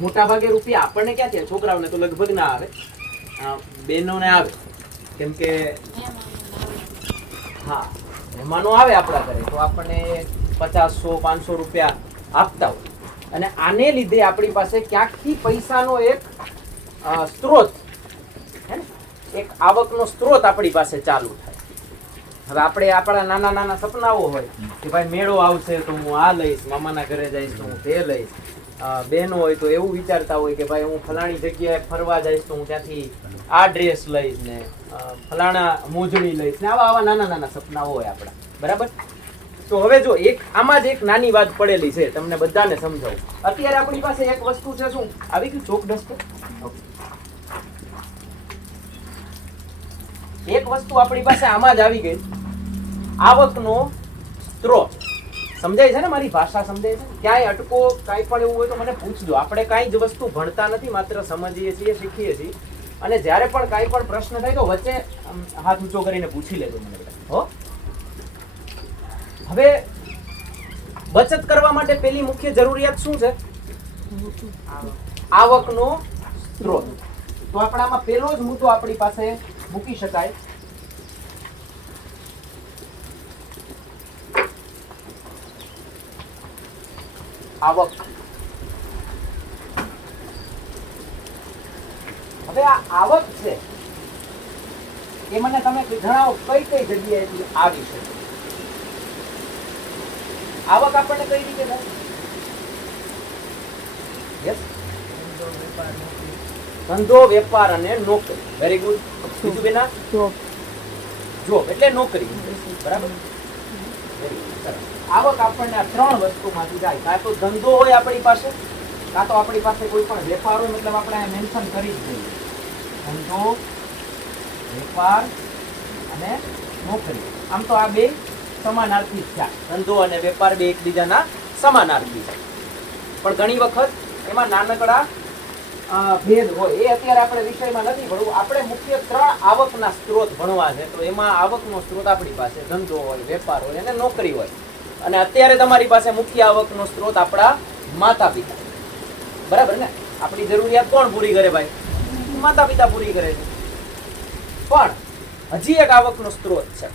મોટા ભાગે રૂપિયા આપણને ક્યાં છે, છોકરાઓને તો લગભગ ના આવે, બહેનોને આવે, કેમ કે હા મહેમાનો આવે આપણા ઘરે તો આપણને 50-100-500 રૂપિયા આપતા હોય, અને આને લીધે આપણી પાસે ક્યાંકથી પૈસાનો એક સ્ત્રોત હે ને, એક આવકનો સ્ત્રોત આપણી પાસે ચાલુ થાય. હવે આપણે આપણા નાના નાના સપનાઓ હોય કે ભાઈ મેળો આવશે તો હું આ લઈશ, મામાના ઘરે જઈશ તો હું તે લઈશ, બહેનો હોય તો એવું વિચારતા હોય કે ભાઈ હું ફલાણી જગ્યાએ ફરવા જઈશ તો હું ત્યાંથી આ ડ્રેસ લઈશ ને ફલાણા મોજણી લઈશ ને, આવા આવા નાના નાના સપનાઓ હોય આપણા, બરાબર. તો હવે જો આમાં જ એક નાની વાત પડેલી છે, તમને બધાને સમજાવું. અત્યારે આપણી પાસે એક વસ્તુ છે, શું આવી ગયું, ચોક ડસ્ટર. એક વસ્તુ આપણી પાસે આમાં જ આવી ગઈ, આવકનો સ્ત્રોત. સમજાય છે ને, મારી ભાષા સમજાય છે? ક્યાંય અટકો કાંઈ પણ એવું હોય તો મને પૂછજો. આપણે કાંઈ જ વસ્તુ ભણતા નથી, માત્ર સમજીએ છીએ, શીખીએ છીએ, અને જ્યારે પણ કાંઈ પણ પ્રશ્ન થાય તો વચ્ચે હાથ ઊંચો કરીને પૂછી લેજો મને. હો, હવે બચત કરવા માટે પહેલી મુખ્ય જરૂરિયાત શું છે? આવકનો સ્ત્રોત. તો આપણામાં પહેલો જ મુદ્દો આપણી પાસે મૂકી શકાય, આવક. હવે આ આવક છે એ મને તમે જણાવો કઈ કઈ જગ્યાએથી આવી શકે? આવક આપણને કઈ રીતે થાય? યસ, ધંધો, વેપાર અને નોકરી. Very good. બીજું બેના? જોબ એટલે નોકરી, બરાબર. આવક આપણને આ ત્રણ વસ્તુમાંથી જાય. કાં તો ધંધો હોય આપણી પાસે, કાં તો આપણી પાસે કોઈ પણ વેપાર હોય, મતલબ આપણે મેન્શન કરી જ દઈએ, ધંધો, વેપાર અને નોકરી. આમ તો આ બે સમાનાર્થી છે. ધંધો અને વેપાર બે એકબીજાના સમાનાર્થી છે, પણ ઘણી વખત એમાં નાનકડા ભેદ હોય. એ અત્યારે આપણે વિષયમાં નથી ભણવું. આપણે મુખ્ય ત્રણ આવકના સ્ત્રોત ભણવા છે, તો એમાં આવકનો સ્ત્રોત આપણી પાસે ધંધો હોય, વેપાર હોય અને નોકરી હોય. અને અત્યારે તમારી પાસે મુખ્ય આવકનો સ્ત્રોત આપણા માતા પિતા, બરાબર ને? આપણી જરૂરિયાત કોણ પૂરી કરે ભાઈ? માતા પિતા પૂરી કરે છે. પણ હજી એક આવકનો સ્ત્રોત છે.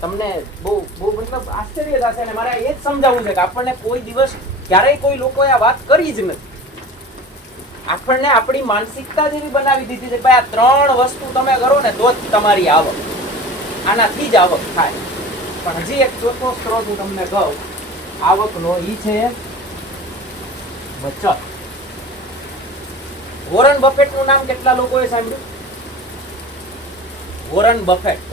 તમને બહુ મતલબ આશ્ચર્ય થશે, અને મારે એ જ સમજાવવું છે કે આપણને કોઈ દિવસ ક્યારેય કોઈ લોકોએ આ વાત કરી જ નથી. આપણને આપણી માનસિકતા જેવી બનાવી દીધી છે ભાઈ આ ત્રણ વસ્તુ તમે કરો ને તો જ તમારી આવક, આનાથી જ આવક થાય. પણ હજી એક ચોથો સ્ત્રોત હું તમને કહું આવકનો, ઈ છે બચત. વોરન બફેટ નું નામ કેટલા લોકોએ સાંભળ્યું? વોરન બફેટ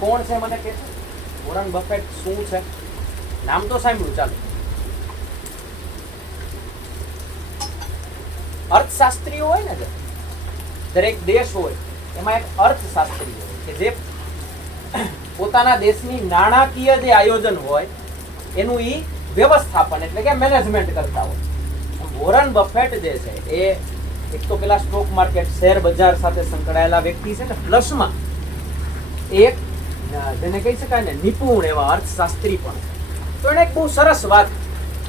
કોણ છે મને કે? વોરન બફેટ શું છે? નામ તો સાંભળ્યું. ચાલો, અર્થશાસ્ત્રીઓ હોય ને, દરેક દેશ હોય એમાં એક અર્થશાસ્ત્રી હોય કે જે પોતાના દેશની નાણાકીય જે આયોજન હોય એનું ઈ વ્યવસ્થાપન એટલે કે મેનેજમેન્ટ કરતા હોય. વોરન બફેટ જે છે એ એક તો પેલા સ્ટોક માર્કેટ, શેર બજાર સાથે સંકળાયેલા વ્યક્તિ છે ને, પ્લસમાં એક જેને કહી શકાય ને નિપુણ એવા અર્થશાસ્ત્રી પણ છે. તો એને એક બહુ સરસ વાત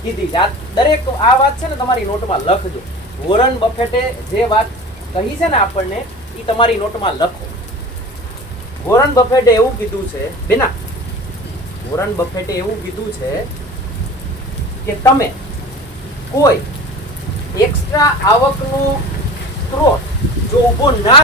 કીધી છે. દરેક આ વાત છે ને તમારી નોટમાં લખજો. વોરન બફેટે જે વાત કહી છે ને આપણને, એ તમારી નોટમાં લખો. વોરન બફેટે એવું કીધું છે બેના, વોરન બફેટે એવું કીધું છે કે તમે કોઈ એક્સ્ટ્રા આવકનો સ્ત્રોત જો ઊભો ના